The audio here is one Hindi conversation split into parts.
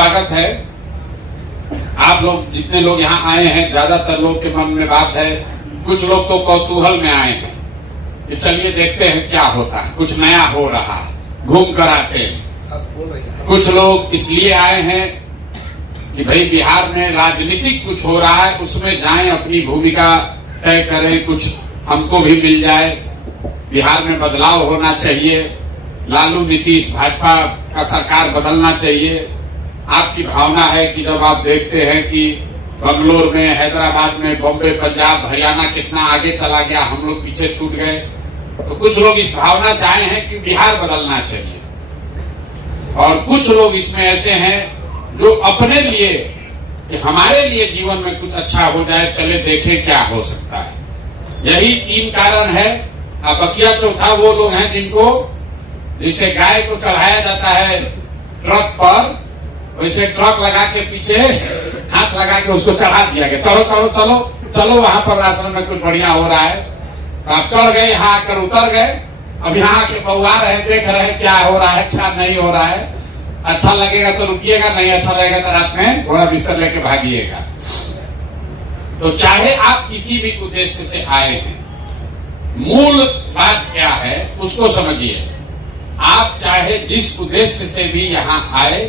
स्वागत है। आप लोग जितने लोग यहाँ आए हैं, ज्यादातर लोग के मन में बात है, कुछ लोग तो कौतूहल में आए हैं कि चलिए देखते हैं क्या होता है, कुछ नया हो रहा है, घूम कर आते हैं। कुछ लोग इसलिए आए हैं कि भाई बिहार में राजनीतिक कुछ हो रहा है, उसमें जाएं, अपनी भूमिका तय करें, कुछ हमको भी मिल जाए, बिहार में बदलाव होना चाहिए, लालू नीतीश भाजपा का सरकार बदलना चाहिए। आपकी भावना है कि जब आप देखते हैं कि बंगलोर में, हैदराबाद में, बॉम्बे, पंजाब, हरियाणा कितना आगे चला गया, हम लोग पीछे छूट गए, तो कुछ लोग इस भावना से आए हैं कि बिहार बदलना चाहिए। और कुछ लोग इसमें ऐसे हैं जो अपने लिए, कि हमारे लिए जीवन में कुछ अच्छा हो जाए, चले देखें क्या हो सकता है। यही 3 कारण है। अब बकिया चौथा वो लोग हैं जिनको, जैसे गाय को चढ़ाया जाता है ट्रक पर, वैसे ट्रक लगा के पीछे हाथ लगा के उसको चढ़ा दिया गया, चलो चलो चलो चलो, वहां पर राशन में कुछ बढ़िया हो रहा है। तो आप चढ़ गए, यहाँ आकर उतर गए, अब यहाँ के बउआ रहे, देख रहे क्या हो रहा है, क्या नहीं हो रहा है। अच्छा लगेगा तो रुकिएगा, नहीं अच्छा लगेगा तो रात में घोड़ा बिस्तर लेके भागिएगा। तो चाहे आप किसी भी उद्देश्य से आए हैं, मूल बात क्या है उसको समझिए। आप चाहे जिस उद्देश्य से भी यहाँ आए,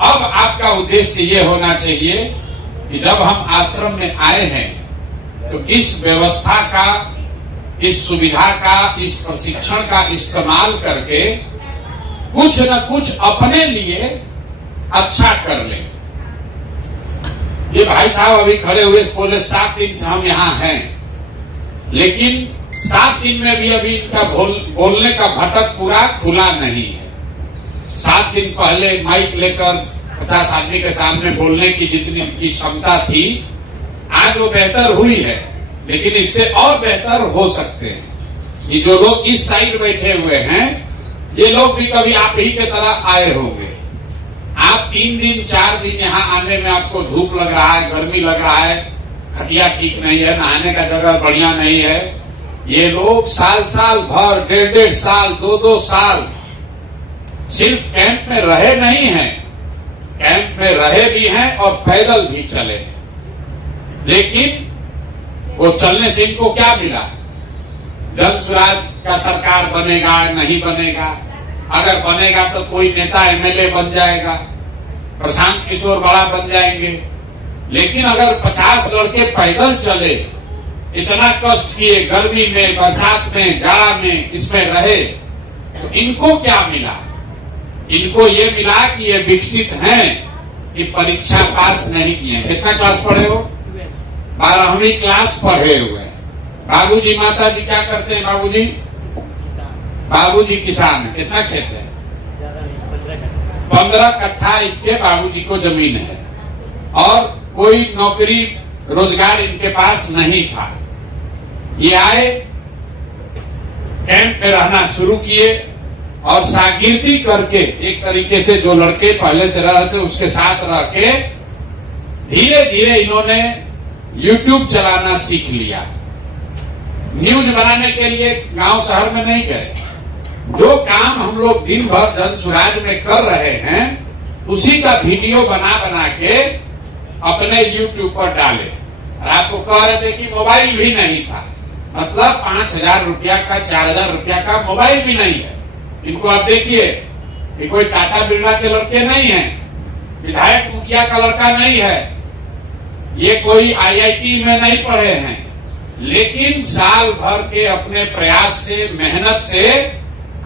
अब आपका उद्देश्य ये होना चाहिए कि जब हम आश्रम में आए हैं तो इस व्यवस्था का, इस सुविधा का, इस प्रशिक्षण का इस्तेमाल करके कुछ न कुछ अपने लिए अच्छा कर लें। ये भाई साहब अभी खड़े हुए बोले 7 दिन से हम यहाँ हैं, लेकिन 7 दिन में भी अभी इनका बोलने का भटक पूरा खुला नहीं है। 7 दिन पहले माइक लेकर 50 आदमी के सामने बोलने की जितनी की क्षमता थी, आज वो बेहतर हुई है, लेकिन इससे और बेहतर हो सकते हैं। ये जो लोग इस साइड बैठे हुए हैं, ये लोग भी कभी आप ही के तरह आए होंगे। आप 3 दिन 4 दिन यहाँ आने में आपको धूप लग रहा है, गर्मी लग रहा है, खटिया ठीक नहीं है, नहाने का जगह बढ़िया नहीं है। ये लोग साल साल भर, 1.5 साल, 2 साल सिर्फ कैंप में रहे नहीं हैं, कैंप में रहे भी हैं और पैदल भी चले हैं। लेकिन वो चलने से इनको क्या मिला? जन स्वराज का सरकार बनेगा, नहीं बनेगा? अगर बनेगा तो कोई नेता एमएलए बन जाएगा, प्रशांत किशोर बड़ा बन जाएंगे। लेकिन अगर 50 लड़के पैदल चले, इतना कष्ट किए, गर्मी में, बरसात में, जाड़ा में, इसमें रहे, तो इनको क्या मिला? इनको ये मिला कि ये विकसित हैं, कि परीक्षा पास नहीं किए। कितना क्लास पढ़े हो? 12वीं क्लास पढ़े हुए। बाबूजी माता जी क्या करते हैं? बाबूजी किसान है। कितना खेत है? 15 कट्ठा इनके बाबूजी को जमीन है, और कोई नौकरी रोजगार इनके पास नहीं था। ये आए, कैंप में रहना शुरू किए, और शागिर्दी करके, एक तरीके से जो लड़के पहले से रह रहे थे उसके साथ रह के धीरे धीरे इन्होंने YouTube चलाना सीख लिया। न्यूज बनाने के लिए गांव शहर में नहीं गए। जो काम हम लोग दिन भर जन स्वराज में कर रहे हैं, उसी का वीडियो बना बना के अपने YouTube पर डाले। और आपको कह रहे थे कि मोबाइल भी नहीं था, मतलब 5,000 रुपया का, 4,000 रुपया का मोबाइल भी नहीं है। इनको आप देखिए, ये कोई टाटा बिरला के लड़के नहीं हैं, विधायक मुखिया का लड़का नहीं है, ये कोई IIT में नहीं पढ़े हैं, लेकिन साल भर के अपने प्रयास से, मेहनत से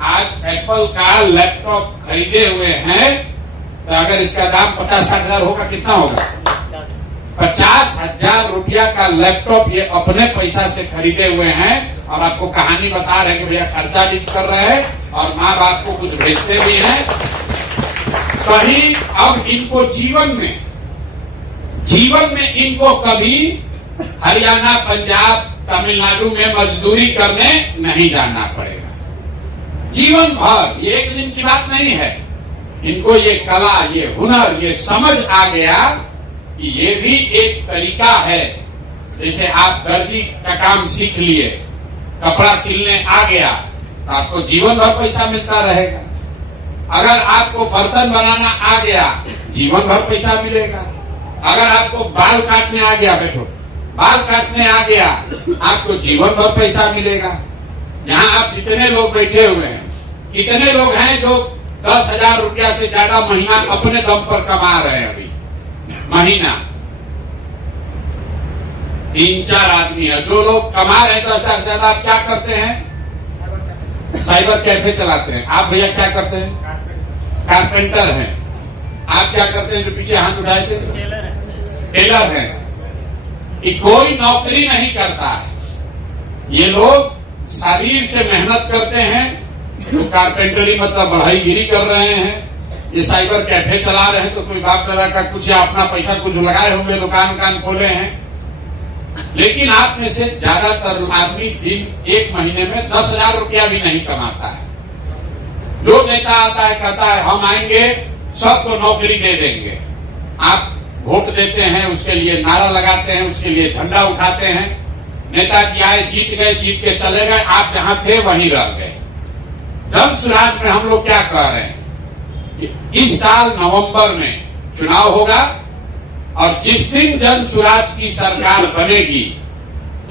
आज एप्पल का लैपटॉप खरीदे हुए हैं। तो अगर इसका दाम 50-60 हजार होगा, कितना होगा? 50,000 रुपया का लैपटॉप ये अपने पैसा से खरीदे हुए हैं। और आपको कहानी बता रहे हैं कि भैया खर्चा भी कर रहे हैं और माँ बाप को कुछ भेजते भी हैं। कहीं अब इनको जीवन में इनको कभी हरियाणा, पंजाब, तमिलनाडु में मजदूरी करने नहीं जाना पड़ेगा। जीवन भर, ये एक दिन की बात नहीं है। इनको ये कला, ये हुनर, ये समझ आ गया कि ये भी एक तरीका है। जैसे आप दर्जी का काम सीख लिए, कपड़ा सिलने आ गया, तो आपको जीवन भर पैसा मिलता रहेगा। अगर आपको बर्तन बनाना आ गया, जीवन भर पैसा मिलेगा। अगर आपको बाल काटने आ गया, बैठो, बाल काटने आ गया, आपको जीवन भर पैसा मिलेगा। यहाँ आप जितने लोग बैठे हुए हैं, कितने लोग हैं जो 10,000 रुपया से ज्यादा महीना अपने दम पर कमा रहे हैं? अभी महीना 3-4 आदमी है जो लोग कमा रहे हैं 10,000 से ज्यादा। आप क्या करते हैं? साइबर कैफे चलाते हैं। आप भैया क्या करते हैं? कारपेंटर हैं। आप क्या करते हैं जो पीछे हाथ उठाए थे? टेलर हैं। कि कोई नौकरी नहीं करता है, ये लोग शरीर से मेहनत करते हैं। तो कारपेंटरी मतलब बढ़ाईगिरी कर रहे हैं, ये साइबर कैफे चला रहे हैं, तो कोई बाप दादा का कुछ या अपना पैसा कुछ लगाए होंगे, दुकान खोले हैं। लेकिन आप में से ज्यादातर आदमी दिन 1 महीने में 10,000 रुपया भी नहीं कमाता है। जो नेता आता है कहता है हम आएंगे सबको नौकरी दे देंगे। आप वोट देते हैं, उसके लिए नारा लगाते हैं, उसके लिए झंडा उठाते हैं। नेताजी आए, जीत गए, जीत के चले गए, आप जहां थे वहीं रह गए। जन सुराज में हम लोग क्या कह रहे हैं कि इस साल नवंबर में चुनाव होगा और जिस दिन जन सुराज की सरकार बनेगी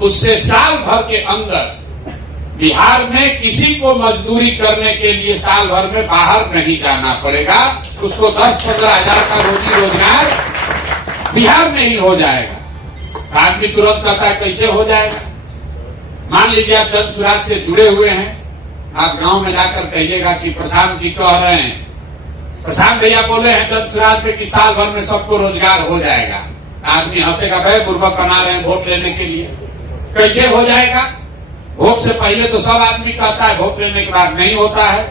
उससे साल भर के अंदर बिहार में किसी को मजदूरी करने के लिए साल भर में बाहर नहीं जाना पड़ेगा। उसको 10-15 हजार का रोजी रोजगार बिहार में ही हो जाएगा। आदमी तुरंत कहता है कैसे हो जाएगा? मान लीजिए आप जन सुराज से जुड़े हुए हैं, आप गांव में जाकर कहिएगा कि प्रशांत जी कह रहे हैं, प्रशांत भैया बोले हैं जन सुराज में कि साल भर में सबको रोजगार हो जाएगा। आदमी हंसेगा, भाई बुर्बक बना रहे हैं वोट लेने के लिए। कैसे हो जाएगा? वोट से पहले तो सब आदमी कहता है, वोट लेने के बाद नहीं होता है।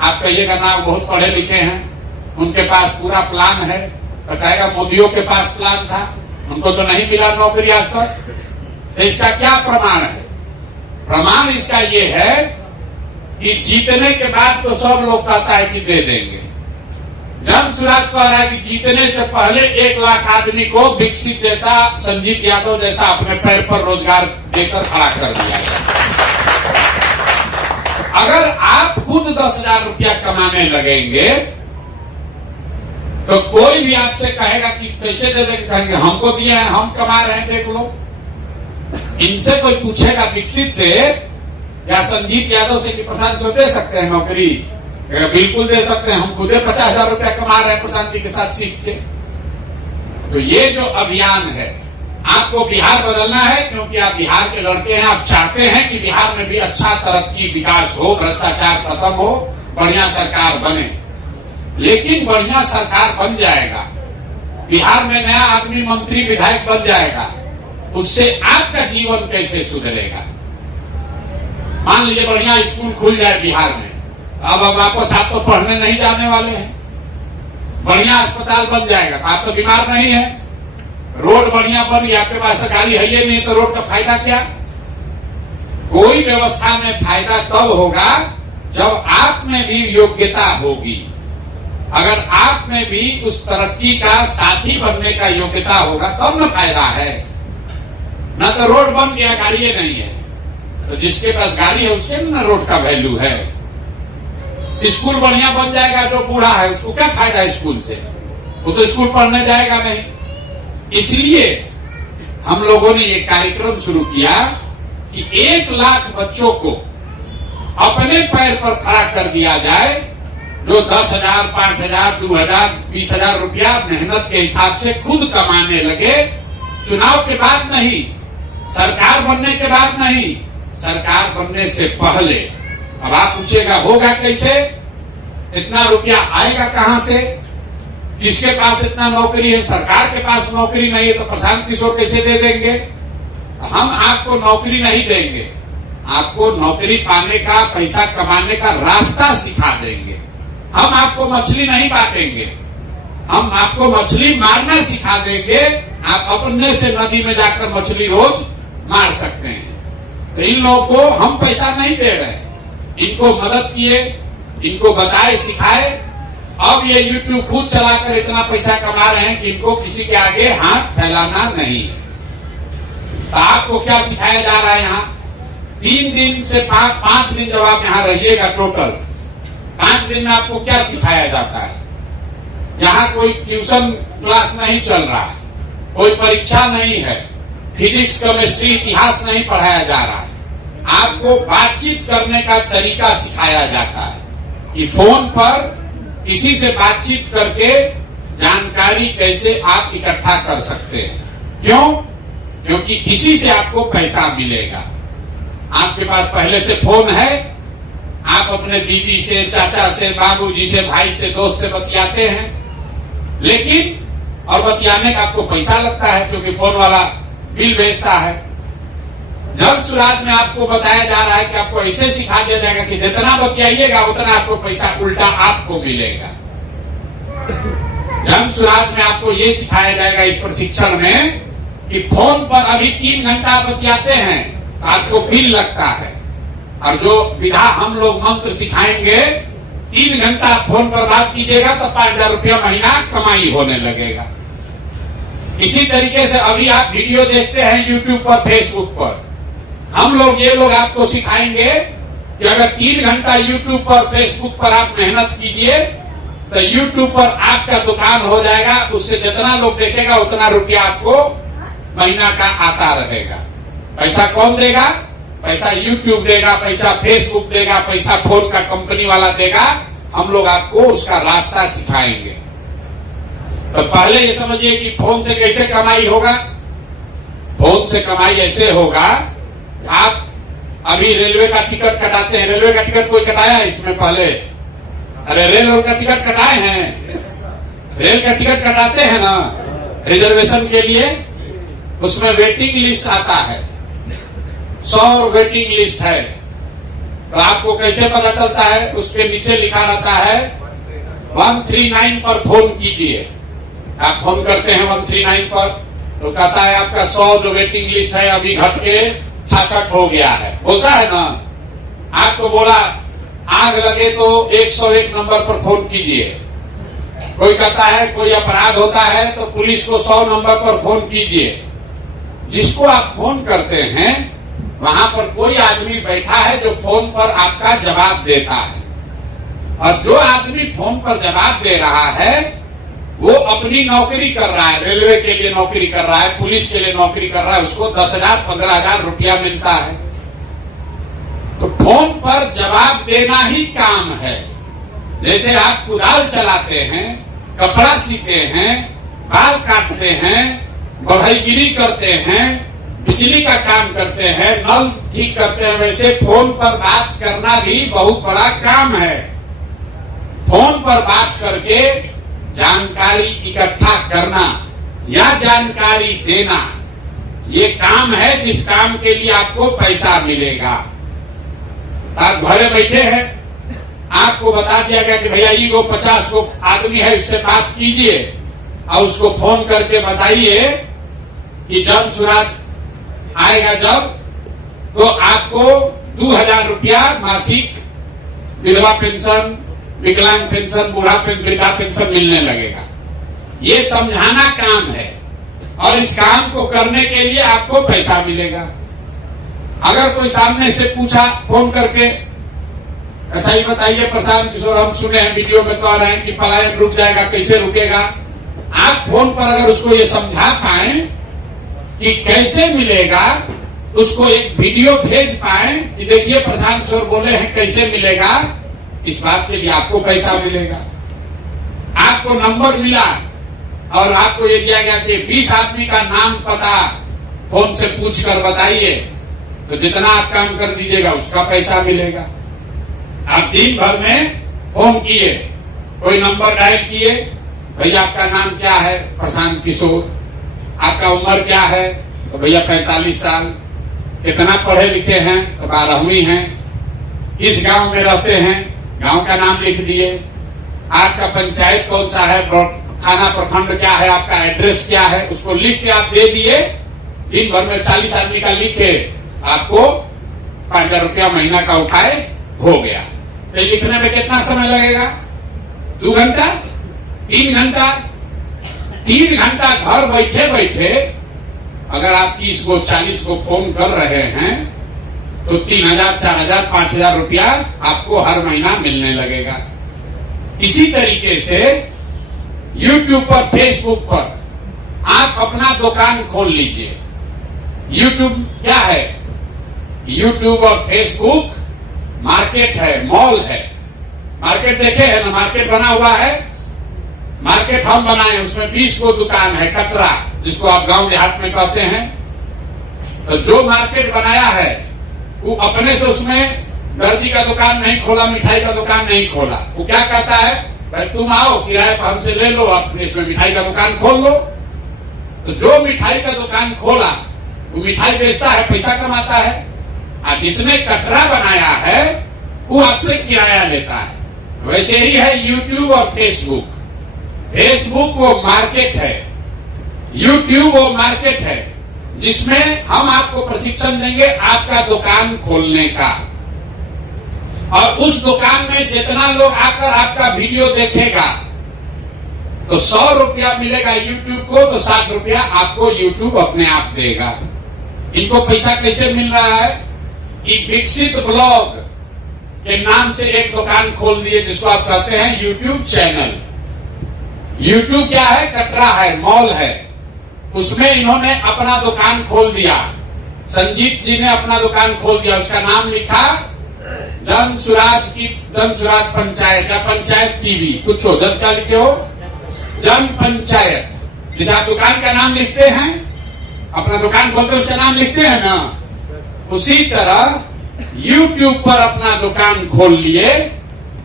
आप कहिएगा ना बहुत पढ़े लिखे हैं, उनके पास पूरा प्लान है, तो कहेगा मोदियों के पास प्लान था, उनको तो नहीं मिला नौकरी आज तक। तो इसका क्या प्रमाण है? प्रमाण इसका ये है कि जीतने के बाद तो सब लोग कहता है कि दे देंगे। जन सुराज कह रहा है कि जीतने से पहले 1 लाख आदमी को विकसित जैसा, संजीत यादव जैसा अपने पैर पर रोजगार देकर खड़ा कर दिया जाए। अगर आप खुद 10,000 रुपया कमाने लगेंगे तो कोई भी आपसे कहेगा कि कैसे दे देंगे, कहेंगे हमको दिए हैं, हम कमा रहे हैं, देख लो। इनसे कोई पूछेगा विकसित से या संजीत यादव से कि प्रशांत से दे सकते हैं नौकरी? बिल्कुल दे सकते हैं, हम खुद 50,000 रुपया कमा रहे हैं प्रशांत जी के साथ सीख के। तो ये जो अभियान है, आपको बिहार बदलना है क्योंकि आप बिहार के लड़के हैं। आप चाहते हैं कि बिहार में भी अच्छा तरक्की विकास हो, भ्रष्टाचार खत्म हो, बढ़िया सरकार बने। लेकिन बढ़िया सरकार बन जाएगा, बिहार में नया आदमी मंत्री विधायक बन जाएगा, उससे आपका जीवन कैसे सुधरेगा? मान लीजिए बढ़िया स्कूल खुल जाए बिहार में, अब वापस आप तो पढ़ने नहीं जाने वाले हैं। बढ़िया अस्पताल बन जाएगा तो आप तो बीमार नहीं है। रोड बढ़िया बन गया, आपके पास तो गाड़ी है ही नहीं, तो रोड का फायदा क्या? कोई व्यवस्था में फायदा तब होगा जब आप में भी योग्यता होगी। अगर आप में भी उस तरक्की का साथी बनने का योग्यता होगा तब न फायदा है। न तो रोड बन गया, गाड़ी नहीं है, तो जिसके पास गाड़ी है उसके न रोड का वैल्यू है। स्कूल बढ़िया बन जाएगा, जो बूढ़ा है उसको क्या फायदा स्कूल से? वो तो स्कूल पढ़ने जाएगा नहीं। इसलिए हम लोगों ने ये कार्यक्रम शुरू किया कि 1 लाख बच्चों को अपने पैर पर खड़ा कर दिया जाए, जो 10,000, 5,000, 2,000, 20,000 रुपया मेहनत के हिसाब से खुद कमाने लगे। चुनाव के बाद नहीं, सरकार बनने के बाद नहीं, सरकार बनने से पहले। अब आप पूछेगा होगा कैसे? इतना रुपया आएगा कहां से? किसके पास इतना नौकरी है? सरकार के पास नौकरी नहीं है तो प्रशांत किशोर कैसे दे देंगे? हम आपको नौकरी नहीं देंगे, आपको नौकरी पाने का, पैसा कमाने का रास्ता सिखा देंगे। हम आपको मछली नहीं बांटेंगे, हम आपको मछली मारना सिखा देंगे। आप अपने से नदी में जाकर मछली रोज मार सकते हैं। तो इन लोगों को हम पैसा नहीं दे रहे, इनको मदद किए, इनको बताए, सिखाए। अब ये YouTube खुद चलाकर इतना पैसा कमा रहे हैं कि इनको किसी के आगे हाथ फैलाना नहीं है। तो आपको क्या सिखाया जा रहा है? यहाँ 3 दिन से 5 दिन जब आप यहाँ रहिएगा, टोटल 5 दिन में आपको क्या सिखाया जाता है? यहाँ कोई ट्यूशन क्लास नहीं चल रहा है, कोई परीक्षा नहीं है, फिजिक्स केमिस्ट्री इतिहास नहीं पढ़ाया जा रहा है। आपको बातचीत करने का तरीका सिखाया जाता है कि फोन पर किसी से बातचीत करके जानकारी कैसे आप इकट्ठा कर सकते हैं। क्यों? क्योंकि इसी से आपको पैसा मिलेगा। आपके पास पहले से फोन है, आप अपने दीदी से, चाचा से, बाबूजी से, भाई से, दोस्त से बतियाते हैं, लेकिन और बतियाने का आपको पैसा लगता है क्योंकि फोन वाला बिल भेजता है। जन सुराज में आपको बताया जा रहा है कि आपको ऐसे सिखा दिया जाएगा कि जितना बतियाइएगा उतना आपको पैसा उल्टा आपको मिलेगा। जन सुराज में आपको ये सिखाया जाएगा इस प्रशिक्षण में कि फोन पर अभी 3 घंटा बतियाते हैं तो आपको बिल लगता है, और जो विधा हम लोग मंत्र सिखाएंगे 3 घंटा फोन पर बात कीजिएगा तो 5,000 रुपया महीना कमाई होने लगेगा। इसी तरीके से अभी आप वीडियो देखते हैं यूट्यूब पर, फेसबुक पर, हम लोग ये लोग आपको सिखाएंगे कि अगर 3 घंटा यूट्यूब पर, फेसबुक पर आप मेहनत कीजिए तो यूट्यूब पर आपका दुकान हो जाएगा। उससे जितना लोग देखेगा उतना रुपया आपको महीना का आता रहेगा। पैसा कौन देगा? पैसा यूट्यूब देगा, पैसा फेसबुक देगा, पैसा फोन का कंपनी वाला देगा। हम लोग आपको उसका रास्ता सिखाएंगे। तो पहले ये समझिए कि फोन से कैसे कमाई होगा। फोन से कमाई ऐसे होगा, आप अभी रेलवे का टिकट कटाते हैं। रेलवे का टिकट कोई कटाया है इसमें पहले? अरे रेल का टिकट कटाए हैं? रेल का टिकट कटाते हैं ना रिजर्वेशन के लिए, उसमें वेटिंग लिस्ट आता है, 100 वेटिंग लिस्ट है। तो आपको कैसे पता चलता है? उसके नीचे लिखा रहता है 139 पर फोन कीजिए। आप फोन करते हैं 139 पर तो कहता है आपका 100 जो वेटिंग लिस्ट है अभी घट के 66 हो गया है, बोलता है ना। आपको बोला आग लगे तो 101 नंबर पर फोन कीजिए। कोई कहता है कोई अपराध होता है तो पुलिस को 100 नंबर पर फोन कीजिए। जिसको आप फोन करते हैं वहां पर कोई आदमी बैठा है जो फोन पर आपका जवाब देता है, और जो आदमी फोन पर जवाब दे रहा है वो अपनी नौकरी कर रहा है, रेलवे के लिए नौकरी कर रहा है, पुलिस के लिए नौकरी कर रहा है, उसको 10,000 15,000 रुपया मिलता है। तो फोन पर जवाब देना ही काम है। जैसे आप कुदाल चलाते हैं, कपड़ा सीते हैं, बाल काटते हैं, बढ़ईगिरी करते हैं, बिजली का काम करते हैं, नल ठीक करते हैं, वैसे फोन पर बात करना भी बहुत बड़ा काम है। फोन पर बात करके जानकारी इकट्ठा करना या जानकारी देना, ये काम है जिस काम के लिए आपको पैसा मिलेगा। आप घरे बैठे हैं, आपको बता दिया गया कि भैया ये 50 को आदमी है, इससे बात कीजिए और उसको फोन करके बताइए कि जन सुराज आएगा जब तो आपको 2,000 रुपया मासिक विधवा पेंशन, विकलांग पेंशन, वृद्धा पेंशन मिलने लगेगा। ये समझाना काम है और इस काम को करने के लिए आपको पैसा मिलेगा। अगर कोई सामने से पूछा फोन करके, अच्छा ये बताइए प्रशांत किशोर, हम सुने हैं वीडियो में कह रहे हैं कि पलायन रुक जाएगा, कैसे रुकेगा? आप फोन पर अगर उसको ये समझा पाए कि कैसे मिलेगा, उसको एक वीडियो भेज पाए कि देखिए प्रशांत किशोर बोले हैं कैसे मिलेगा, इस बात के लिए आपको पैसा मिलेगा। आपको नंबर मिला और आपको ये दिया गया कि 20 आदमी का नाम पता फोन से पूछ कर बताइए, तो जितना आप काम कर दीजिएगा उसका पैसा मिलेगा। आप दिन भर में फोन किए, कोई नंबर डायल किए, भैया आपका नाम क्या है? प्रशांत किशोर। आपका उम्र क्या है? तो भैया 45 साल। कितना पढ़े लिखे हैं? तो 12वीं हैं। किस गांव में रहते हैं? गांव का नाम लिख दिए। आपका पंचायत कौन सा है? थाना प्रखंड क्या है? आपका एड्रेस क्या है? उसको लिख के आप दे दिए। दिन भर में 40 आदमी का लिखे, आपको 5,000 रुपया महीना का उठाए, हो गया। तो लिखने में कितना समय लगेगा? 2 घंटा? 3 घंटा? 3 घंटा घर बैठे बैठे अगर आप 30 को 40 को फोन कर रहे हैं तो 3,000 4,000 5,000 रुपया आपको हर महीना मिलने लगेगा। इसी तरीके से YouTube पर, फेसबुक पर आप अपना दुकान खोल लीजिए। YouTube क्या है? YouTube और फेसबुक मार्केट है, मॉल है। मार्केट देखे है ना, मार्केट बना हुआ है। मार्केट हम बनाए, उसमें 20 को दुकान है, कटरा जिसको आप गांव देहात में कहते हैं। तो जो मार्केट बनाया है वो अपने से उसमें दर्जी का दुकान नहीं खोला, मिठाई का दुकान नहीं खोला। वो क्या कहता है, भाई तुम आओ किराए पर हमसे ले लो, अपने इसमें मिठाई का दुकान खोल लो। तो जो मिठाई का दुकान खोला वो मिठाई बेचता है, पैसा कमाता है। और जिसने कटरा बनाया है वो आपसे किराया लेता है। वैसे ही है YouTube और फेसबुक। फेसबुक वो मार्केट है, YouTube वो मार्केट है जिसमें हम आपको प्रशिक्षण देंगे आपका दुकान खोलने का। और उस दुकान में जितना लोग आकर आपका वीडियो देखेगा तो 100 रुपया मिलेगा YouTube को, तो 60 रुपया आपको YouTube अपने आप देगा। इनको पैसा कैसे मिल रहा है? कि विकसित ब्लॉग के नाम से एक दुकान खोल दिए जिसको आप कहते हैं YouTube चैनल। YouTube क्या है? कटरा है, मॉल है। उसमें इन्होंने अपना दुकान खोल दिया। संजीत जी ने अपना दुकान खोल दिया, उसका नाम लिखा जन सुराज पंचायत या पंचायत टीवी, कुछ हो, जब क्या लिखे हो, जन पंचायत। जिस आप दुकान का नाम लिखते हैं, अपना दुकान खोलते उसका नाम लिखते हैं ना, उसी तरह YouTube पर अपना दुकान खोल लिए,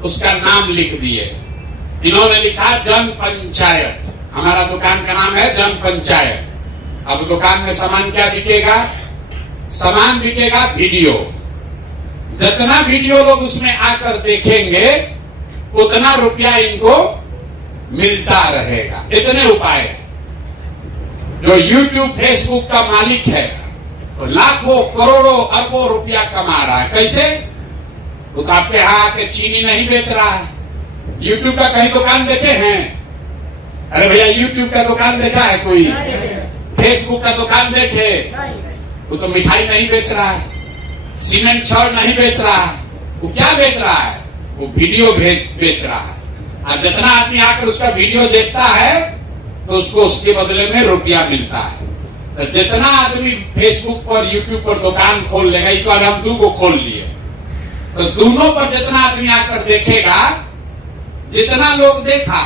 उसका नाम लिख दिए। इन्होंने लिखा जन पंचायत। हमारा दुकान का नाम है जन पंचायत। अब दुकान में सामान क्या बिकेगा? सामान बिकेगा वीडियो। जितना वीडियो लोग उसमें आकर देखेंगे उतना रुपया इनको मिलता रहेगा। इतने उपाय है। जो YouTube फेसबुक का मालिक है तो लाखों करोड़ों अरबों रुपया कमा रहा है। कैसे? वो तो आपके यहां आके चीनी नहीं बेच रहा है। YouTube का कहीं दुकान देखे हैं? अरे भैया YouTube का दुकान देखा है कोई? फेसबुक का दुकान देखे? वो तो मिठाई नहीं बेच रहा है, सीमेंट छड़ नहीं बेच रहा है। वो क्या बेच रहा है? वो वीडियो बेच रहा है। और जितना आदमी आकर उसका वीडियो देखता है तो उसको उसके बदले में रुपया मिलता है। तो जितना आदमी फेसबुक पर, YouTube पर दुकान खोल लेगा, एक बार हम 2 को खोल लिए, तो दोनों पर जितना आदमी आकर देखेगा, जितना लोग देखा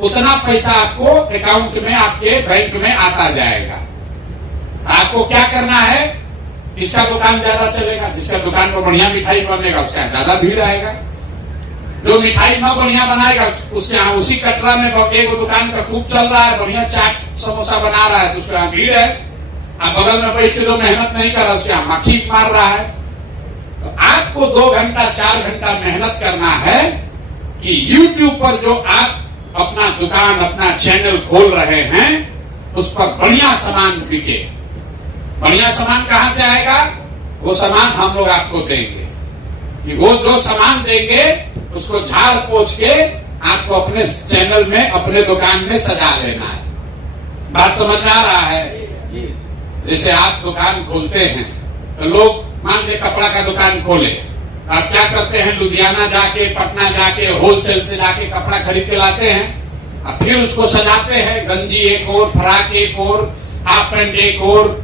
उतना पैसा आपको अकाउंट में, आपके बैंक में आता जाएगा। आपको क्या करना है? किसका दुकान ज्यादा चलेगा? जिसका दुकान पर बढ़िया मिठाई बनेगा उसका ज्यादा भीड़ आएगा। जो मिठाई न बढ़िया बनाएगा उसके यहाँ, उसी कटरा में एक दुकान का खूब चल रहा है, बढ़िया चाट समोसा बना रहा है, तो उसके यहाँ भीड़ है। अब बगल में बैठ के जो मेहनत नहीं कर रहा उसके यहाँ मक्खी मार रहा है। तो आपको 2 घंटा 4 घंटा मेहनत करना है कि YouTube पर जो आप अपना दुकान, अपना चैनल खोल रहे हैं उस पर बढ़िया सामान बिके। बढ़िया सामान कहां से आएगा? वो सामान हम लोग आपको देंगे। कि वो जो सामान देंगे उसको झाड़ पोंछ के आपको अपने चैनल में, अपने दुकान में सजा लेना है। बात समझ में आ रहा है? जैसे आप दुकान खोलते हैं तो लोग मान लीजिए कपड़ा का दुकान खोले, आप क्या करते हैं? लुधियाना जाके, पटना जाके, होलसेल से जाके कपड़ा खरीद के लाते हैं और फिर उसको सजाते हैं। गंजी एक और, फ्राक एक और, हाफ पैंट एक और,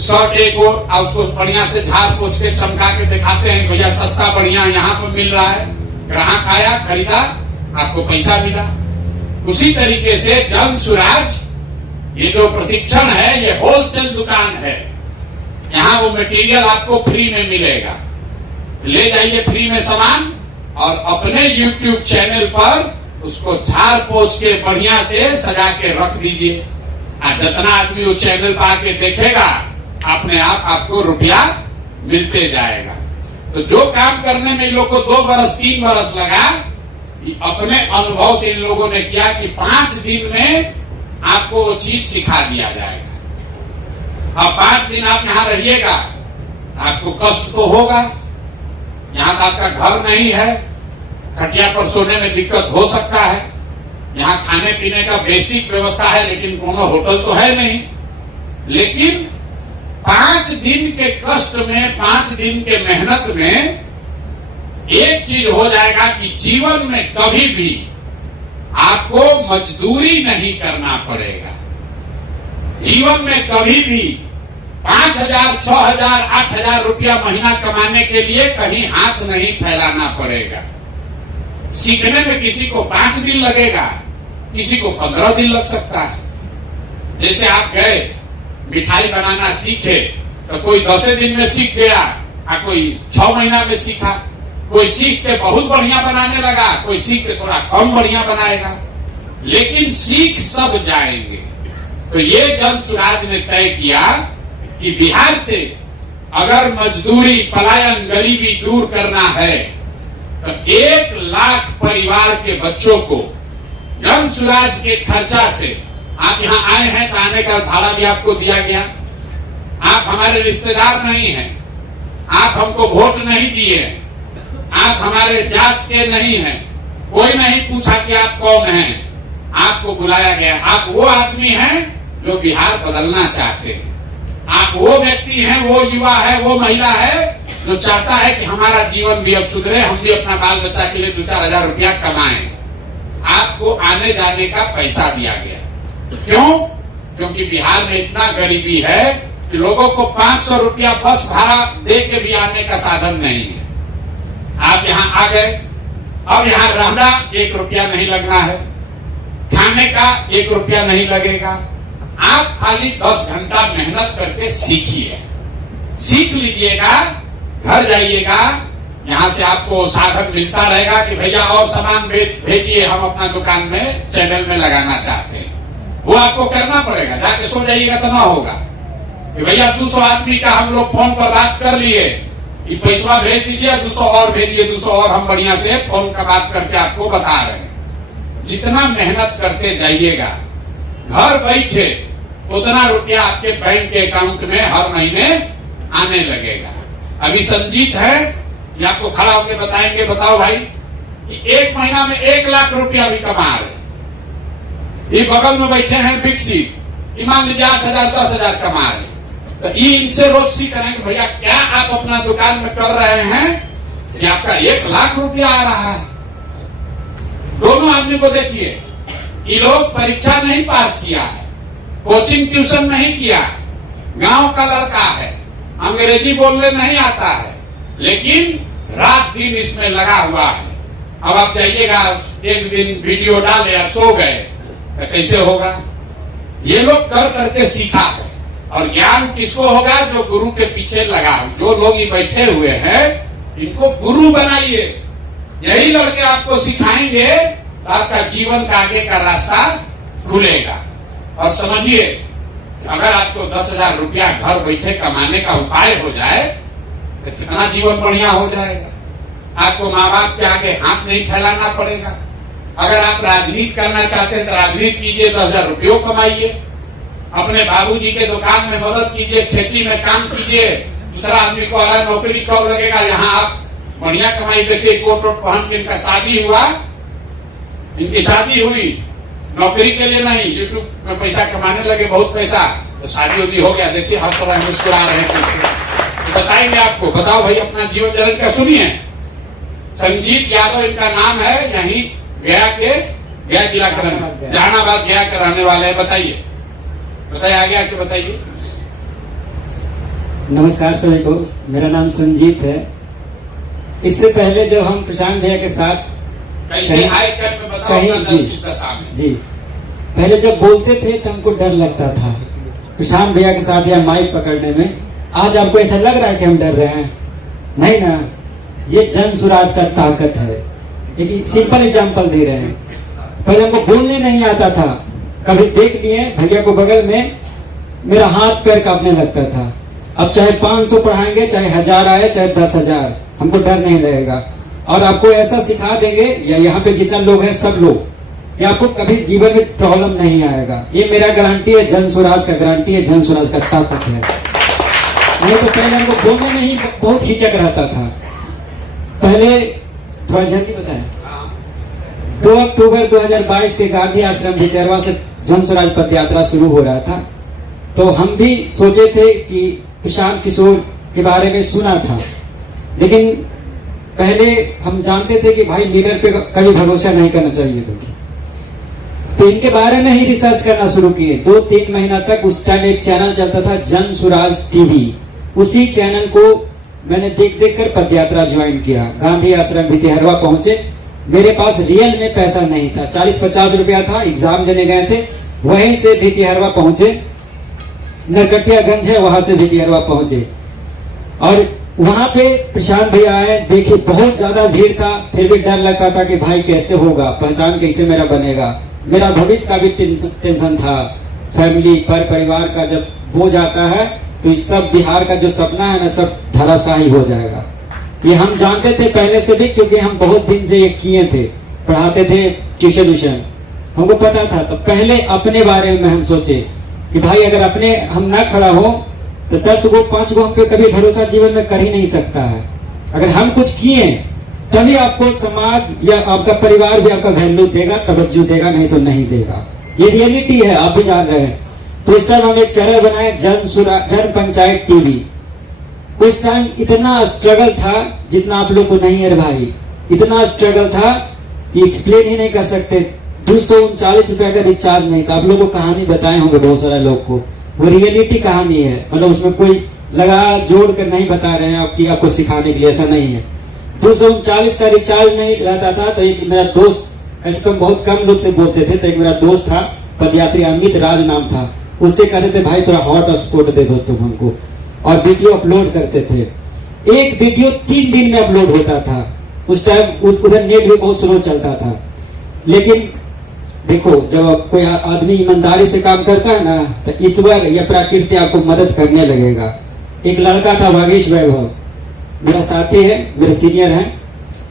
शर्ट एक और उसको बढ़िया से झाड़ पोंछ के चमका के दिखाते हैं भैया सस्ता बढ़िया यहाँ पर मिल रहा है। ग्राहक आया, खरीदा, आपको पैसा मिला। उसी तरीके से जन सुराज ये जो प्रशिक्षण है ये होलसेल दुकान है। यहाँ वो मटेरियल आपको फ्री में मिलेगा। ले जाइए फ्री में सामान और अपने YouTube चैनल पर उसको झाड़ पोंछ के बढ़िया से सजा के रख दीजिए। और जितना आदमी वो चैनल पर आके देखेगा अपने आप आपको रुपया मिलते जाएगा। तो जो काम करने में इन लोग को 2 बरस 3 बरस लगा, अपने अनुभव से इन लोगों ने किया कि 5 दिन में आपको वो चीज सिखा दिया जाएगा। अब 5 दिन आप यहाँ रहिएगा, आपको कष्ट तो होगा। यहाँ तो आपका घर नहीं है, खटिया पर सोने में दिक्कत हो सकता है। यहाँ खाने पीने का बेसिक व्यवस्था है लेकिन कोनो होटल तो है नहीं। लेकिन 5 दिन के कष्ट में, 5 दिन के मेहनत में एक चीज हो जाएगा कि जीवन में कभी भी आपको मजदूरी नहीं करना पड़ेगा। जीवन में कभी भी 5,000, 6,000, 8,000 रुपया महीना कमाने के लिए कहीं हाथ नहीं फैलाना पड़ेगा। सीखने में किसी को 5 दिन लगेगा, किसी को 15 दिन लग सकता है। जैसे आप गए मिठाई बनाना सीखे तो कोई 10 दिन में सीख गया, कोई 6 महीना में सीखा, कोई सीख के बहुत बढ़िया बनाने लगा, कोई सीख के थोड़ा कम बढ़िया बनाएगा, लेकिन सीख सब जाएंगे। तो ये जन सुराज ने तय किया कि बिहार से अगर मजदूरी, पलायन, गरीबी दूर करना है तो 1 लाख परिवार के बच्चों को जन सुराज के खर्चा से, आप यहाँ आए हैं तो आने का भाड़ा भी आपको दिया गया, आप हमारे रिश्तेदार नहीं हैं, आप हमको वोट नहीं दिए, आप हमारे जात के नहीं हैं, कोई नहीं पूछा कि आप कौन हैं, आपको बुलाया गया। आप वो आदमी हैं जो बिहार बदलना चाहते हैं, आप वो व्यक्ति हैं, वो युवा है, वो महिला है जो चाहता है कि हमारा जीवन भी अब सुधरे, हम भी अपना बाल बच्चा के लिए 2-4 हजार रुपया कमाएं। आपको आने जाने का पैसा दिया गया। क्यों? क्योंकि बिहार में इतना गरीबी है कि लोगों को 500 रुपया बस भाड़ा दे के भी आने का साधन नहीं है। आप यहाँ आ गए, अब यहाँ रहना 1 रुपया नहीं लगना है, खाने का 1 रुपया नहीं लगेगा। आप खाली 10 घंटा मेहनत करके सीखिए, सीख लीजिएगा, घर जाइएगा, यहाँ से आपको साधन मिलता रहेगा कि भैया और सामान भेजिए, हम अपना दुकान में चैनल में लगाना चाहते हैं। वो आपको करना पड़ेगा, जाके सो जाइएगा तो ना होगा कि भैया 200 आदमी का हम लोग फोन पर बात कर लिए, ये पैसा भेज दीजिए, 200 और भेजिए, 200 और हम बढ़िया से फोन का बात करके आपको बता रहे हैं। जितना मेहनत करते जाइएगा, घर बैठे उतना रुपया आपके बैंक के अकाउंट में हर महीने आने लगेगा। अभी संजीत है, ये आपको खड़ा होकर बताएंगे, बताओ भाई, कि 1 महीना में 1 लाख रुपया भी कमा रहे। ये बगल में बैठे हैं विकसित, मान लीजिए 8,000, 10,000 कमा रहे, तो इनसे रोज सीख रहे हैं कि भैया क्या आप अपना दुकान में कर रहे हैं कि आपका 1 लाख रुपया आ रहा है। दोनों आदमी को देखिए, ये लोग परीक्षा नहीं पास किया है, कोचिंग ट्यूशन नहीं किया, गांव का लड़का है, अंग्रेजी बोलने नहीं आता है, लेकिन रात दिन इसमें लगा हुआ है। अब आप जाइएगा, एक दिन वीडियो डाले या सो गए तो कैसे होगा? ये लोग कर करके सीखा है। और ज्ञान किसको होगा? जो गुरु के पीछे लगा। जो लोग ये बैठे हुए हैं, इनको गुरु बनाइए, यही लड़के आपको सिखाएंगे तो आपका जीवन का आगे का रास्ता खुलेगा। और समझिए, अगर आपको 10,000 रुपया घर बैठे कमाने का उपाय हो जाए तो कितना जीवन बढ़िया हो जाएगा। आपको माँ बाप के आगे हाथ नहीं फैलाना पड़ेगा। अगर आप राजनीति करना चाहते हैं तो राजनीति कीजिए, 10,000 रुपये कमाइए, अपने बाबूजी के दुकान में मदद कीजिए, खेती में काम कीजिए। दूसरा आदमी को अगर नौकरी कब लगेगा, यहाँ आप बढ़िया कमाई। देखिए, कोट वोट पहन के इनका शादी हुआ, इनकी शादी हुई नौकरी के लिए नहीं, यूट्यूब में पैसा कमाने लगे, बहुत पैसा, तो शादी उदी हो गया। देखिए हर समय मुस्कुरा रहे हैं। तो बताएंगे आपको, बताओ भाई अपना जीवन चरण का सुनिए। संजीत यादव इनका नाम है, यहीं गया जिला का जहानाबाद गया के रहने वाले हैं। बताइए आगे आके बताइए। नमस्कार सभी को, मेरा नाम संजीत है। इससे पहले जब हम प्रशांत भैया के साथ कैसे आए कर में बताओ किसका सामने जी, पहले जब बोलते थे तो हमको डर लगता था प्रशांत भैया के साथ या माइक पकड़ने में। आज आपको ऐसा लग रहा है कि हम डर रहे हैं? नहीं ना, ये जन सुराज का ताकत है। एक सिंपल एग्जांपल दे रहे हैं। पहले हमको बोलने नहीं आता था, कभी देख लिए भैया को बगल में, मेरा हाथ पैर कांपने लगता था। अब चाहे 500 पढ़ाएंगे, चाहे 1000 आए, चाहे 10,000, हमको डर नहीं लगेगा। और आपको ऐसा सिखा देंगे, या यहाँ पे जितना लोग हैं सब लोग, कि आपको कभी जीवन में प्रॉब्लम नहीं आएगा। ये मेरा गारंटी है, जन सुराज का गारंटी है, जन सुराज का ताकत है। नहीं तो पहले हमको बोलने में ही बहुत हिचक रहता था। पहले थोड़ा जल्दी बताएं। 2 अक्टूबर 2022 के गांधी आश्रम भितरवा से जन स्वराज पद यात्रा शुरू हो रहा था। तो हम भी सोचे थे कि प्रशांत किशोर के बारे में सुना था, लेकिन पहले हम जानते थे कि भाई लीडर पे कभी भरोसा नहीं करना चाहिए। तो इनके बारे में ही रिसर्च करना शुरू किए। 2-3 महीना तक उस टाइम एक चैनल चलता था जन सुराज टीवी, उसी चैनल को मैंने देख देख कर पदयात्रा ज्वाइन किया। गांधी आश्रम भितिहरवा पहुंचे। मेरे पास रियल में पैसा नहीं था, 40-50 रुपया था। एग्जाम देने गए थे, वहीं से भितिहरवा पहुंचे। नरकटियागंज है, वहां से भितिहरवा पहुंचे और वहां पे प्रशांत भैया आए। देखे बहुत ज्यादा भीड़ था, फिर भी डर लगता था कि भाई कैसे होगा, पहचान कैसे मेरा बनेगा। मेरा भविष्य का भी टेंशन था। फैमिली पर परिवार का जब बोझ आता है तो इस सब बिहार का जो सपना है ना, सब धराशायी हो जाएगा। ये हम जानते थे पहले से भी, क्योंकि हम बहुत दिन से ये किए थे, पढ़ाते थे ट्यूशन व्यूशन, हमको पता था। तो पहले अपने बारे में हम सोचे कि भाई अगर अपने हम ना खड़ा हो तो 10 गो 5 गो हम पे कभी भरोसा जीवन में कर ही नहीं सकता है। अगर हम कुछ किए तभी आपको समाज या आपका परिवार भी आपका वैल्यू देगा, तवज्जो देगा, नहीं तो नहीं देगा। ये रियलिटी है, आप भी जान रहे हैं। तो इस टाइम हम एक चैनल बनाए जन पंचायत टीवी। उस टाइम इतना स्ट्रगल था जितना आप लोग को नहीं है भाई, इतना स्ट्रगल था कि एक्सप्लेन ही नहीं कर सकते। 239 रुपया का रिचार्ज नहीं था। आप लोगों को कहानी बताए होंगे बहुत सारे लोग को, वो रियलिटी कहानी है। मतलब उसमें कोई लगा जोड़ कर नहीं बता रहे हैं आपको सिखाने के लिए, ऐसा नहीं है। 239 का रिचार्ज नहीं रहता था। तो एक मेरा दोस्त, ऐसे तो बहुत कम लोग से बोलते थे, तो एक मेरा दोस्त था पदयात्री, अमित राज नाम था, उससे कहते थे भाई थोड़ा हॉटस्पॉट दे दो तुम हमको, और वीडियो अपलोड करते थे। एक वीडियो 3 दिन में अपलोड होता था। उस टाइम उधर नेट भी बहुत स्लो चलता था। लेकिन देखो, जब कोई आदमी ईमानदारी से काम करता है ना, तो ईश्वर या प्रकृति आपको मदद करने लगेगा। एक लड़का था वागीश वैभव, मेरा साथी है, मेरे सीनियर है।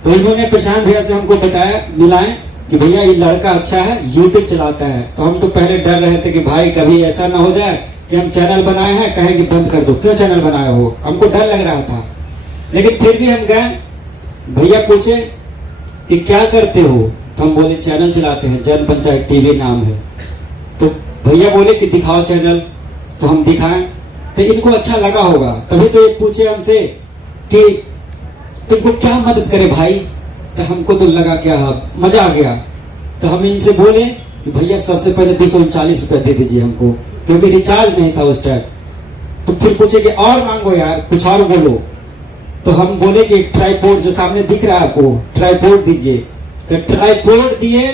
तो इन्होंने प्रशांत भैया से हमको बताया, मिलाए कि भैया ये लड़का अच्छा है, यूट्यूब चलाता है। तो हम तो पहले डर रहे थे कि भाई कभी ऐसा ना हो जाए कि हम चैनल बनाए हैं कहें कि बंद कर दो, क्यों चैनल बनाए हो, हमको डर लग रहा था। लेकिन फिर भी हम गए, भैया पूछे कि क्या करते हो, तो हम बोले चैनल चलाते हैं, जन पंचायत टीवी नाम है। तो भैया बोले कि दिखाओ चैनल, तो हम दिखाएं। तो इनको अच्छा लगा होगा, तभी तो ये पूछे हमसे कि तुमको क्या मदद करे भाई। तो हमको तो लगा क्या, मजा आ गया। तो हम इनसे बोले कि भैया सबसे पहले 239 रुपया दे दीजिए हमको, क्योंकि रिचार्ज नहीं था उस टाइम। तो फिर पूछे कि और मांगो यार, कुछ और बोलो। तो हम बोले कि एक ट्राइपॉड जो सामने दिख रहा है आपको, ट्राइपॉड दीजिए। तो ट्राइपॉड दिए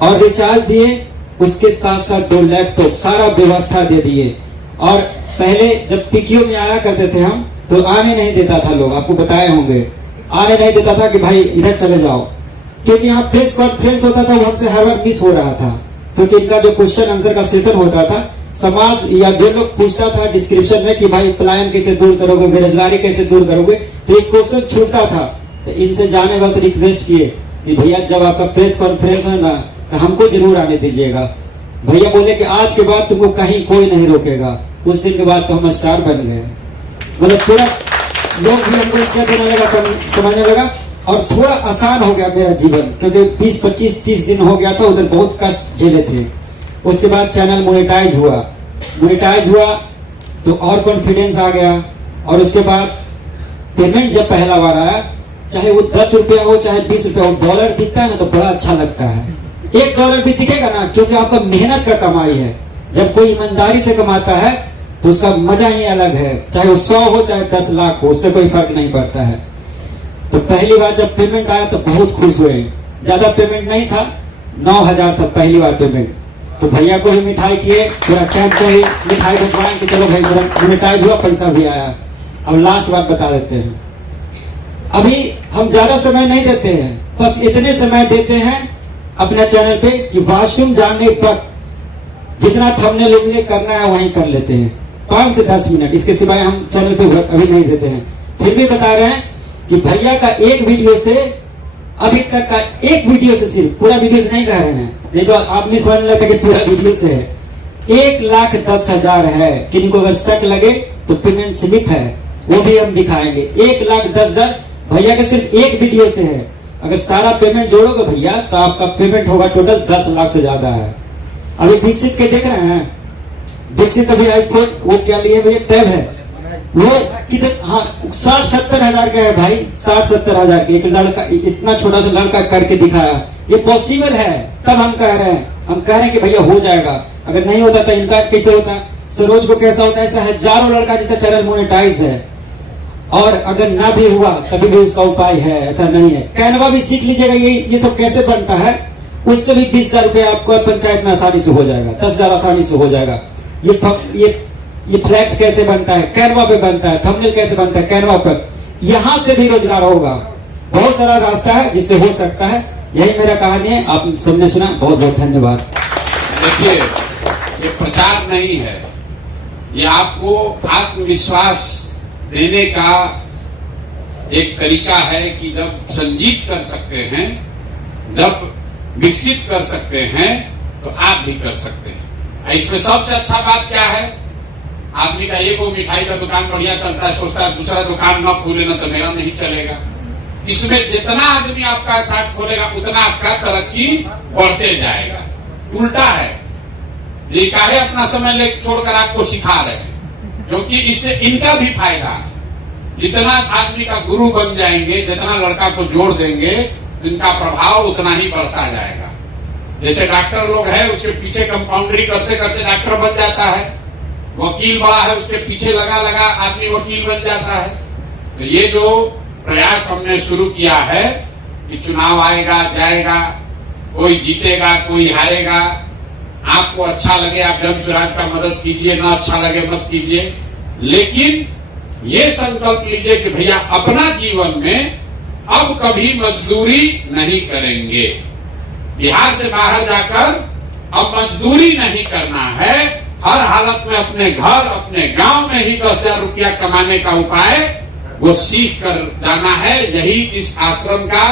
और रिचार्ज दिए, उसके साथ साथ 2 लैपटॉप, सारा व्यवस्था दे दिए। और पहले जब पीक्यू में आया करते थे हम, तो आने नहीं देता था लोग, आपको बताए होंगे, आने नहीं देता था कि भाई इधर चले जाओ, क्योंकि यहाँ प्रेस कॉन्फ्रेंस होता था, वो हमसे हर बार मिस हो रहा था। क्योंकि इनका जो क्वेश्चन आंसर का सेशन होता था, समाज या जो लोग पूछता था डिस्क्रिप्शन में कि भाई पलायन कैसे दूर करोगे, बेरोजगारी कैसे दूर करोगे, तो एक क्वेश्चन छूटता था। तो इनसे जाने वक्त रिक्वेस्ट किए कि भैया जब आपका प्रेस कॉन्फ्रेंस है ना, तो हमको जरूर आने दीजिएगा। भैया बोले कि आज के बाद तुमको कहीं कोई नहीं रोकेगा। उस दिन के बाद तो हम स्टार बन गए। मतलब पूरा लोग भी हमको इज्जत देने लगा, समझने लगा, और थोड़ा आसान हो गया मेरा जीवन, क्योंकि 20, 25, 30 दिन हो गया था, उधर बहुत कष्ट झेले थे। उसके बाद चैनल मोनेटाइज हुआ तो और कॉन्फिडेंस आ गया। और उसके बाद पेमेंट जब पहला बार आया, चाहे वो 10 रुपया हो चाहे 20 रुपया हो, डॉलर दिखता है ना तो बड़ा अच्छा लगता है। $1 भी दिखेगा ना, क्योंकि आपका मेहनत का कमाई है। जब कोई ईमानदारी से कमाता है तो उसका मजा ही अलग है, चाहे वो 100 हो चाहे 10 लाख हो, उससे कोई फर्क नहीं पड़ता है। तो पहली बार जब पेमेंट आया तो बहुत खुश हुए। ज्यादा पेमेंट नहीं था, 9,000 था पहली बार पेमेंट। तो भैया को भी मिठाई किए, पूरा कैंप से ही मिठाई बंटवाएं कि चलो भाई मोनेटाइज हुआ, पैसा भी आया। अब लास्ट बात बता देते हैं, अभी हम ज्यादा समय नहीं देते हैं, बस इतने समय देते हैं अपने चैनल पे कि वॉशरूम जाने पर जितना थंबनेल उम्मीद करना है वहीं कर लेते हैं, 5 से 10 मिनट, इसके सिवाय हम चैनल पे अभी नहीं देते हैं। फिर भी बता रहे हैं कि भैया का एक वीडियो से, अभी तक का एक वीडियो से, सिर्फ पूरा वीडियो से नहीं कह रहे हैं, नहीं तो आदमी समझने लगता कि पूरा वीडियो से है, 1,10,000 है। किनको अगर शक लगे तो पेमेंट स्लिप है, वो भी हम दिखाएंगे। 1,10,000 भैया के सिर्फ एक वीडियो से है। अगर सारा पेमेंट जोड़ोगे भैया तो आपका पेमेंट होगा टोटल 10 लाख से ज्यादा है। अभी दीक्षित के देख रहे हैं, दीक्षित अभी आईफोन वो क्या लिए भैया, टैब है, वो कितने, हाँ 60-70 हजार का है भाई, 60-70 हजार के। एक लड़का, इतना छोटा सा लड़का करके दिखाया, ये पॉसिबल है। तब हम कह रहे हैं कि भैया हो जाएगा। अगर नहीं होता तो इनका कैसे होता, सरोज को कैसा होता, ऐसा हजारों लड़का जिसका चैनल मोनेटाइज है। और अगर ना भी हुआ तभी भी उसका उपाय है, ऐसा नहीं है। कैनवा भी सीख लीजिएगा, ये सब कैसे बनता है। उससे भी 20,000 रुपया आपको पंचायत में आसानी से हो जाएगा, 10,000 आसानी से हो जाएगा। ये फ्लैक्स कैसे बनता है, कैनवा पे बनता है। थंबनेल कैसे बनता है, कैनवा पर। यहां से भी रोजगार होगा। बहुत सारा रास्ता है जिससे हो सकता है। यही मेरा कहानी है, आप सबने सुना। बहुत बहुत धन्यवाद। देखिए, ये प्रचार नहीं है, ये आपको आत्मविश्वास देने का एक तरीका है कि जब संजीत कर सकते हैं, जब विकसित कर सकते हैं, तो आप भी कर सकते हैं। इसमें सबसे अच्छा बात क्या है, आदमी का एक वो मिठाई का दुकान बढ़िया चलता है, सोचता है दूसरा दुकान न खोले ना तो मेरा नहीं चलेगा। इसमें जितना आदमी आपका साथ खोलेगा उतना आपका तरक्की बढ़ते जाएगा। उल्टा है, ये काहे अपना समय ले छोड़कर आपको सिखा रहे हैं, क्योंकि इससे इनका भी फायदा है। जितना आदमी का गुरु बन जाएंगे, जितना लड़का को जोड़ देंगे, इनका प्रभाव उतना ही बढ़ता जाएगा। जैसे डॉक्टर लोग हैं, उसके पीछे कंपाउंडरी करते करते डॉक्टर बन जाता है। वकील बड़ा है, उसके पीछे लगा लगा आदमी वकील बन जाता है। तो ये जो प्रयास हमने शुरू किया है कि चुनाव आएगा जाएगा, कोई जीतेगा कोई हारेगा, आपको अच्छा लगे आप जन स्वराज का मदद कीजिए, ना अच्छा लगे मत कीजिए, लेकिन ये संकल्प लीजिए कि भैया अपना जीवन में अब कभी मजदूरी नहीं करेंगे। बिहार से बाहर जाकर अब मजदूरी नहीं करना है। हर हालत में अपने घर अपने गांव में ही 10,000 रुपया कमाने का उपाय वो सीख कर जाना है। यही इस आश्रम का,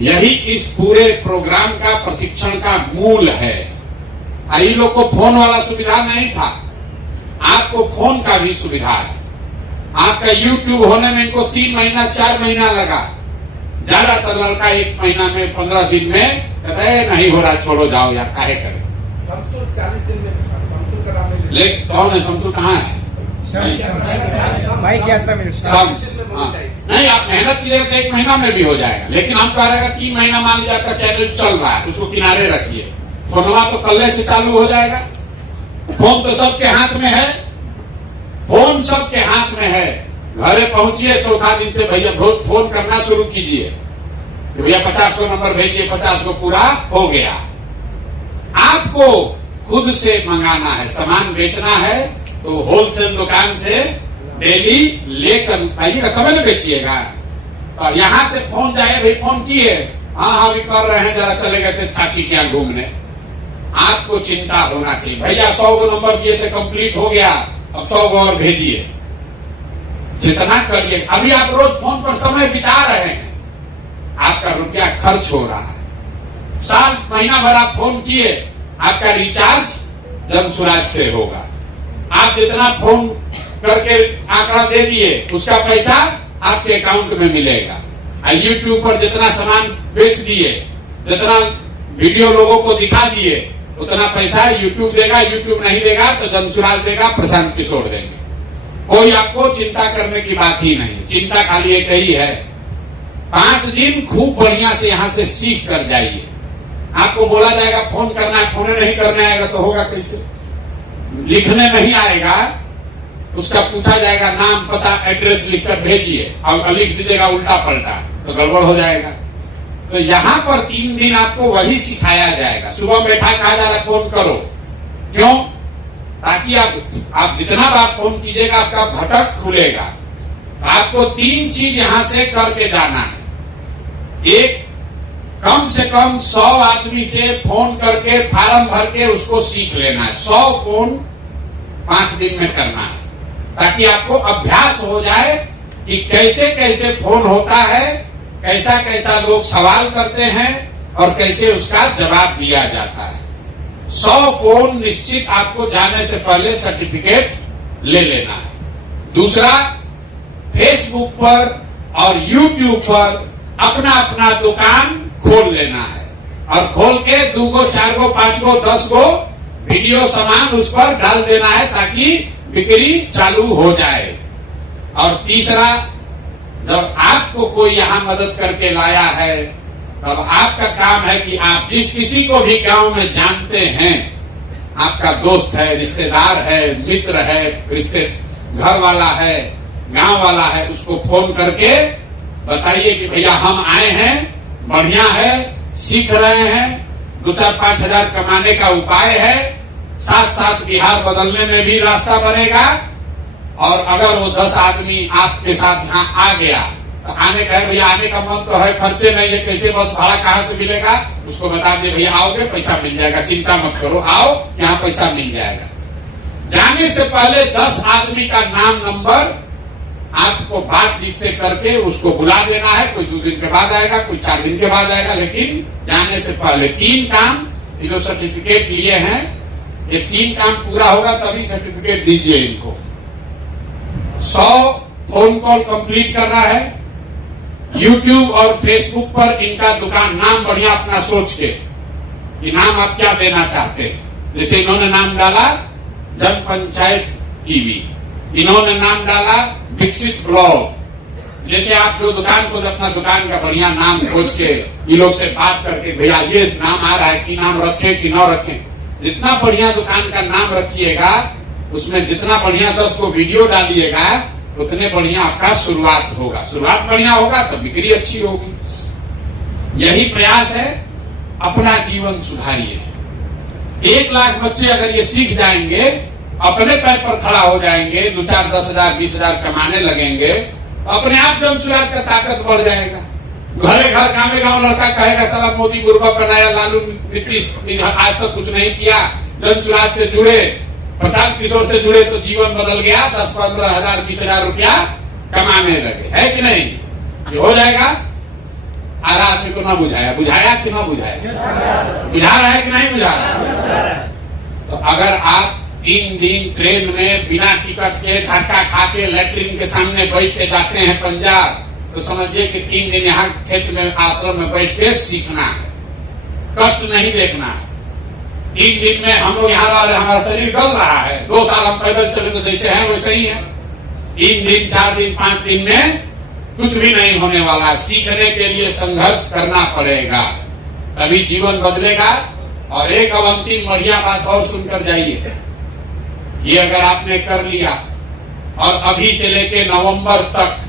यही इस पूरे प्रोग्राम का प्रशिक्षण का मूल है। आई लोग को फोन वाला सुविधा नहीं था, आपको फोन का भी सुविधा है। आपका YouTube होने में इनको 3 महीना 4 महीना लगा। ज्यादातर लड़का 1 महीना में 15 दिन में कहते नहीं हो रहा, छोड़ो जाओ यार, काहे करें। 40 दिन में लेकिन कौन है शमसू, कहाँ है? नहीं, आप मेहनत कीजिएगा तो 1 महीना में भी हो जाएगा। लेकिन हम कह रहे हैं 3 महीना मान लीजिए आपका चैनल चल रहा है, उसको किनारे रखिए। फोनवा तो कल्ले से चालू हो जाएगा। फोन तो सबके हाथ में है, फोन सबके हाथ में है। घरे पहुंचिए, चौथा दिन से भैया फोन करना शुरू कीजिए कि भैया 50 को नंबर भेजिए, 50 को पूरा हो गया। आपको खुद से मंगाना है, सामान बेचना है तो होलसेल दुकान से डेली लेकर आइएगा, कभी न बेचिएगा। और यहाँ से फोन जाए, भाई फोन किए, हाँ भी कर रहे हैं, जरा चले गए थे चाची के यहाँ घूमने। आपको चिंता होना चाहिए, भैया 100 को नंबर दिए थे, कंप्लीट हो गया, अब 100 को और भेजिए। जितना करिए, अभी आप रोज फोन पर समय बिता रहे हैं, आपका रुपया खर्च हो रहा है। साल महीना भर आप फोन किए, आपका रिचार्ज जन स्वराज से होगा। आप जितना फोन करके आंकड़ा दे दिए, उसका पैसा आपके अकाउंट में मिलेगा। YouTube पर जितना सामान बेच दिए, जितना वीडियो लोगों को दिखा दिए, उतना पैसा YouTube देगा। YouTube नहीं देगा तो जन स्वराज देगा, प्रशांत किशोर देंगे। कोई आपको चिंता करने की बात ही नहीं। चिंता खाली एक ही है, 5 दिन खूब बढ़िया से यहाँ से सीख कर जाइए। आपको बोला जाएगा फोन करना है, फोन नहीं करने आएगा तो होगा कैसे? लिखने नहीं आएगा, उसका पूछा जाएगा नाम पता एड्रेस लिखकर भेजिए, और लिख दीजिएगा उल्टा पलटा तो गड़बड़ हो जाएगा। तो यहाँ पर 3 दिन आपको वही सिखाया जाएगा। सुबह बैठा कहा जा रहा फोन करो, क्यों? ताकि आप जितना बार फोन कीजिएगा आपका भटक खुलेगा। आपको 3 चीज यहाँ से करके जाना है। एक, कम से कम 100 आदमी से फोन करके फार्म भर के उसको सीख लेना है। 100 फोन 5 दिन में करना है, ताकि आपको अभ्यास हो जाए कि कैसे कैसे फोन होता है, कैसा कैसा लोग सवाल करते हैं और कैसे उसका जवाब दिया जाता है। 100 फोन निश्चित आपको जाने से पहले सर्टिफिकेट ले लेना है। दूसरा, फेसबुक पर और YouTube पर अपना अपना दुकान खोल लेना है, और खोल के 2 गो 4 गो 5 गो 10 गो वीडियो सामान उस पर डाल देना है, ताकि बिक्री चालू हो जाए। और तीसरा, जब आपको कोई यहां मदद करके लाया है, तब आपका काम है कि आप जिस किसी को भी गांव में जानते हैं, आपका दोस्त है, रिश्तेदार है, मित्र है, रिश्ते घर वाला है, गांव वाला है, उसको फोन करके बताइए कि भैया हम आए हैं, बढ़िया है, सीख रहे हैं, 2-4-5 हजार कमाने का उपाय है, साथ साथ बिहार बदलने में भी रास्ता बनेगा। और अगर वो 10 आदमी आपके साथ यहाँ आ गया तो आने का है, भैया आने का मन तो है, खर्चे नहीं है, कैसे बस भाड़ा कहाँ से मिलेगा, उसको बता दिए भैया आओगे पैसा मिल जाएगा, चिंता मत करो, आओ यहाँ पैसा मिल जाएगा। जाने से पहले 10 आदमी का नाम नंबर आपको बातचीत से करके उसको बुला देना है। कोई 2 दिन के बाद आएगा, कोई 4 दिन के बाद आएगा, लेकिन जाने से पहले 3 काम, ये जो सर्टिफिकेट लिए हैं, ये 3 काम पूरा होगा तभी सर्टिफिकेट दीजिए इनको। 100 फोन कॉल कंप्लीट करना है। YouTube और Facebook पर इनका दुकान नाम बढ़िया अपना सोच के कि नाम आप क्या देना चाहते हैं। जैसे इन्होंने नाम डाला जन पंचायत टीवी, इन्होंने नाम डाला विकसित ब्लॉग। जैसे आप जो दुकान को अपना दुकान का बढ़िया नाम खोज के ये लोग से बात करके भैया ये नाम आ रहा है कि नाम रखें कि न रखें, जितना बढ़िया दुकान का नाम रखिएगा, उसमें जितना बढ़िया 10 को वीडियो डालिएगा, उतने बढ़िया आपका शुरुआत होगा। शुरुआत बढ़िया होगा तो बिक्री अच्छी होगी। यही प्रयास है, अपना जीवन सुधारिए। 1 लाख बच्चे अगर ये सीख जाएंगे, अपने पैर पर खड़ा हो जाएंगे, 2-4 10 हजार 20 हजार कमाने लगेंगे, तो अपने आप जन सुराज का ताकत बढ़ जाएगा। घरे घर गाँव गाँव लड़का कहेगा साला मोदी बुर्बक बनाया, लालू नीतीश आज तक कुछ नहीं किया। जन सुराज से जुड़े, प्रशांत किशोर से जुड़े तो जीवन बदल गया, 10-15 हजार 20 हजार रुपया कमाने लगे, है कि नहीं? ये हो जाएगा। हर आदमी को ना बुझाया, बुझाया कि ना बुझाया? बुझा रहा है कि नहीं बुझा रहा? तो अगर आप 3 दिन ट्रेन में बिना टिकट के धक्का खा के लैट्रिन के सामने बैठ के जाते हैं पंजाब, तो समझिए कि 3 दिन यहाँ खेत में आश्रम में बैठ के सीखना है, कष्ट नहीं देखना है। 3 दिन में हम लोग यहाँ रह रहे, हमारा शरीर गल रहा है। 2 साल हम पैदल चले तो जैसे हैं वैसे ही है। 3 दिन 4 दिन 5 दिन में कुछ भी नहीं होने वाला। सीखने के लिए संघर्ष करना पड़ेगा, तभी जीवन बदलेगा। और एक अब अंतिम बढ़िया बात और सुनकर जाइए, ये अगर आपने कर लिया और अभी से लेके नवंबर तक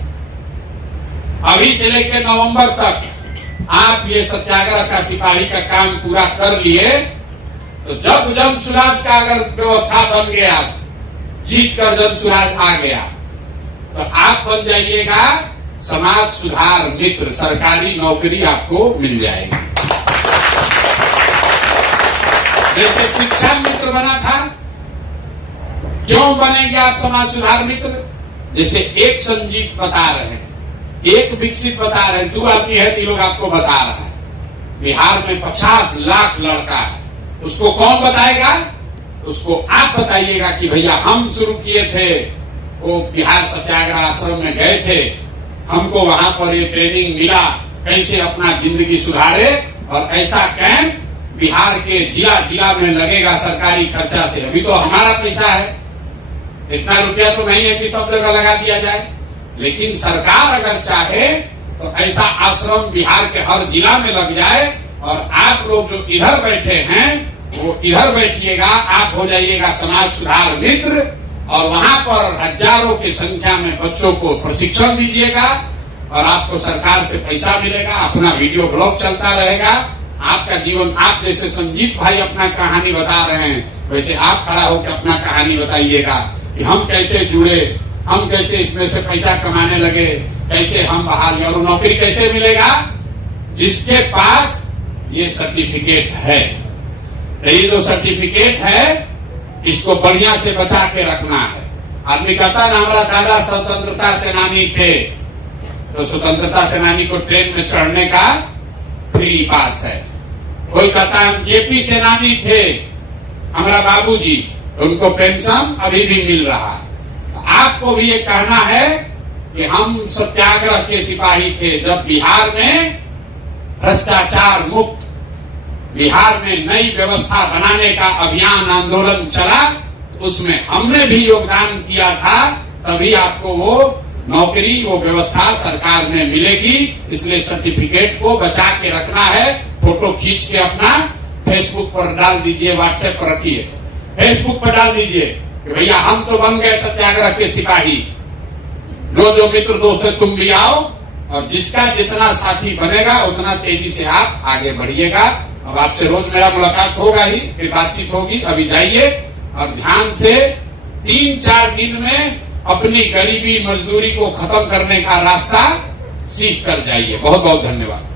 आप ये सत्याग्रह का सिपाही का काम पूरा कर लिए, तो जब जन सुराज का अगर व्यवस्था बन गया, जीत कर जन सुराज आ गया, तो आप बन जाइएगा समाज सुधार मित्र, सरकारी नौकरी आपको मिल जाएगी। जैसे शिक्षा मित्र बना था, क्यों बनेंगे आप समाज सुधार मित्र? जैसे एक संजीत बता रहे हैं, एक विकसित बता रहे हैं, 2 आदमी है, 3 लोग आपको बता रहा है। बिहार में 50 लाख लड़का है, उसको कौन बताएगा? उसको आप बताइएगा कि भैया हम शुरू किए थे, वो बिहार सत्याग्रह आश्रम में गए थे, हमको वहां पर ये ट्रेनिंग मिला, कैसे अपना जिंदगी सुधारे। और ऐसा कैंप बिहार के जिला जिला में लगेगा सरकारी खर्चा से। अभी तो हमारा पैसा है, इतना रुपया तो नहीं है कि सब जगह लगा दिया जाए, लेकिन सरकार अगर चाहे तो ऐसा आश्रम बिहार के हर जिला में लग जाए। और आप लोग जो इधर बैठे हैं वो इधर बैठिएगा, आप हो जाइएगा समाज सुधार मित्र, और वहां पर हजारों की संख्या में बच्चों को प्रशिक्षण दीजिएगा और आपको सरकार से पैसा मिलेगा, अपना वीडियो ब्लॉग चलता रहेगा। आपका जीवन, आप जैसे संजीत भाई अपना कहानी बता रहे हैं, वैसे आप खड़ा होकर अपना कहानी बताइएगा कि हम कैसे जुड़े, हम कैसे इसमें से पैसा कमाने लगे, कैसे हम बहाल, और नौकरी कैसे मिलेगा? जिसके पास ये सर्टिफिकेट है। ये जो सर्टिफिकेट है, इसको बढ़िया से बचा के रखना है। आदमी कहता ना हमारा दादा स्वतंत्रता सेनानी थे, तो स्वतंत्रता सेनानी को ट्रेन में चढ़ने का फ्री पास है। कोई कहता हम जेपी सेनानी थे, हमारा बाबूजी, तो उनको पेंशन अभी भी मिल रहा है। तो आपको भी ये कहना है कि हम सत्याग्रह के सिपाही थे। जब बिहार में भ्रष्टाचार मुक्त, बिहार में नई व्यवस्था बनाने का अभियान आंदोलन चला, तो उसमें हमने भी योगदान किया था, तभी आपको वो नौकरी, वो व्यवस्था सरकार में मिलेगी। इसलिए सर्टिफिकेट को बचा के रखना है। फोटो खींच के अपना फेसबुक पर डाल दीजिए, व्हाट्सएप पर रखिए, फेसबुक पर डाल दीजिए कि भैया हम तो बन गए सत्याग्रह के सिपाही। जो मित्र दोस्त है तुम भी आओ, और जिसका जितना साथी बनेगा उतना तेजी से आप आगे बढ़िएगा। अब आपसे रोज मेरा मुलाकात होगा ही, फिर बातचीत होगी। अभी जाइए और ध्यान से 3-4 दिन में अपनी गरीबी मजदूरी को खत्म करने का रास्ता सीख कर जाइए। बहुत बहुत धन्यवाद।